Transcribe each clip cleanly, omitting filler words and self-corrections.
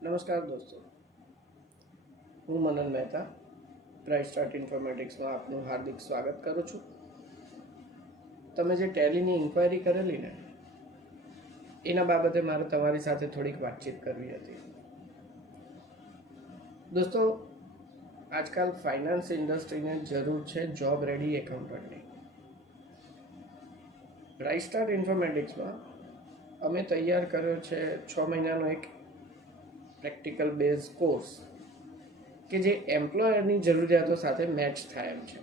નમસ્કાર દોસ્તો, હું મનન મહેતા બ્રાઇટસ્ટાર્ટ ઇન્ફોર્મેટિક્સમાં આપનું હાર્દિક સ્વાગત કરું છું. તમે જે ટેલીની ઇન્ક્વાયરી કરેલી ને એના બાબતે મારે તમારી સાથે થોડીક વાતચીત કરવી હતી. દોસ્તો, આજકાલ ફાઇનાન્સ ઇન્ડસ્ટ્રીને જરૂર છે જોબ રેડી એકાઉન્ટન્ટની. બ્રાઇટસ્ટાર્ટ ઇન્ફોર્મેટિક્સમાં અમે તૈયાર કર્યો છે 6 મહિનાનો એક પ્રેક્ટિકલ બેઝ કોર્સ કે જે એમ્પ્લોયરની જરૂરિયાતો સાથે મેચ થાય એમ છે.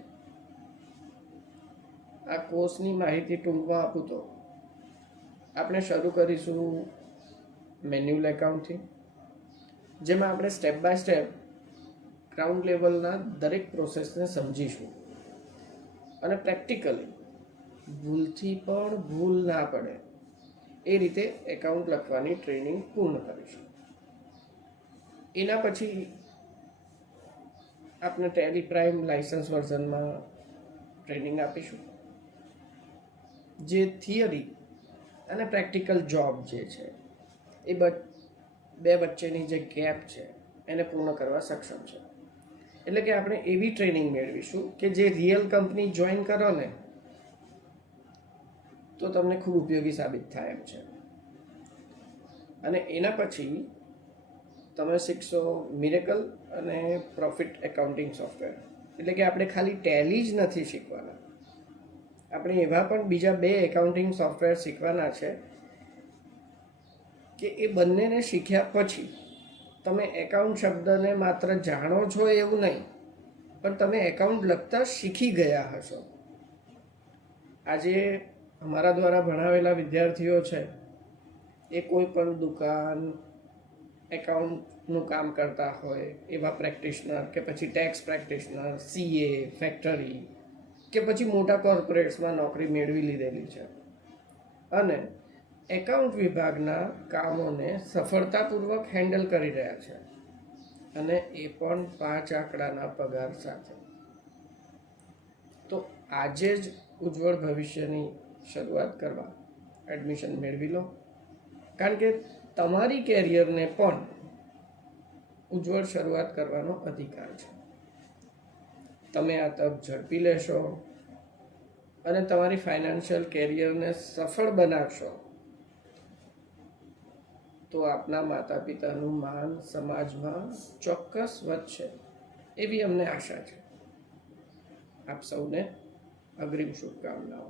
આ કોર્સની માહિતી ટૂંકમાં આપું તો આપણે શરૂ કરીશું મેન્યુઅલ એકાઉન્ટથી, જેમાં આપણે સ્ટેપ બાય સ્ટેપ ગ્રાઉન્ડ લેવલના દરેક પ્રોસેસને સમજીશું અને પ્રેક્ટિકલી ભૂલથી પણ ભૂલ ના પડે એ રીતે એકાઉન્ટ લખવાની ટ્રેનિંગ પૂર્ણ કરીશું. એના પછી આપણે ટેલી પ્રાઇમ લાઇસન્સ વર્ઝનમાં ટ્રેનિંગ આપીશું, જે થિયરી અને પ્રેક્ટિકલ જોબ જે છે એ બે વચ્ચેની જે ગેપ છે એને પૂર્ણ કરવા સક્ષમ છે. એટલે કે આપણે એવી ટ્રેનિંગ મેળવીશું કે જે રિયલ કંપની જોઈન કરો ને તો તમને ખૂબ ઉપયોગી સાબિત થાય એમ છે. અને એના પછી તમે શીખશો મિરેકલ અને પ્રોફિટ એકાઉન્ટિંગ સોફ્ટવેર. એટલે કે આપણે ખાલી ટેલી જ નથી શીખવાના, આપણે એવા પણ બીજા 2 એકાઉન્ટિંગ સોફ્ટવેર શીખવાના છે કે એ બંનેને શીખ્યા પછી તમે એકાઉન્ટ શબ્દને માત્ર જાણો છો એવું નહીં, પણ તમે એકાઉન્ટ લખતા શીખી ગયા હશો. આજે અમારા દ્વારા ભણાવેલા વિદ્યાર્થીઓ છે એ કોઈ પણ દુકાન એકાઉન્ટનું કામ કરતા હોય એવા પ્રેક્ટિશનર, કે પછી ટેક્સ પ્રેક્ટિશનર, CA, ફેક્ટરી, કે પછી મોટા કોર્પોરેટ્સમાં નોકરી મેળવી લીધેલી છે અને એકાઉન્ટ વિભાગના કામોને સફળતાપૂર્વક હેન્ડલ કરી રહ્યા છે, અને એ પણ 5 આંકડાના પગાર સાથે. તો આજે જ ઉજ્જવળ ભવિષ્યની શરૂઆત કરવા એડમિશન મેળવી લો, કારણ કે તમારી કેરિયરને પણ ઉજ્જવળ શરૂઆત કરવાનો અધિકાર છે. તમે આ તક ઝડપી લેશો અને તમારી ફાઇનાન્શિયલ કેરિયરને સફળ બનાવશો તો આપના માતા પિતાનું માન સમાજમાં ચોક્કસ વધશે એવી અમને આશા છે. આપ સૌને અગ્રિમ શુભકામનાઓ.